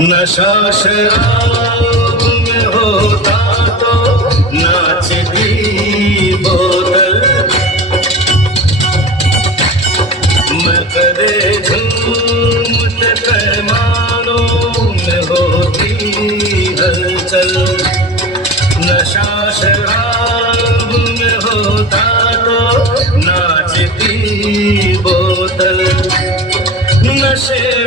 नशा शराब में होता तो नाचती बोतल, मकरे झूमते पैमानों में होती हलचल। नशा शराब में होता तो नाचती बोतल, नशे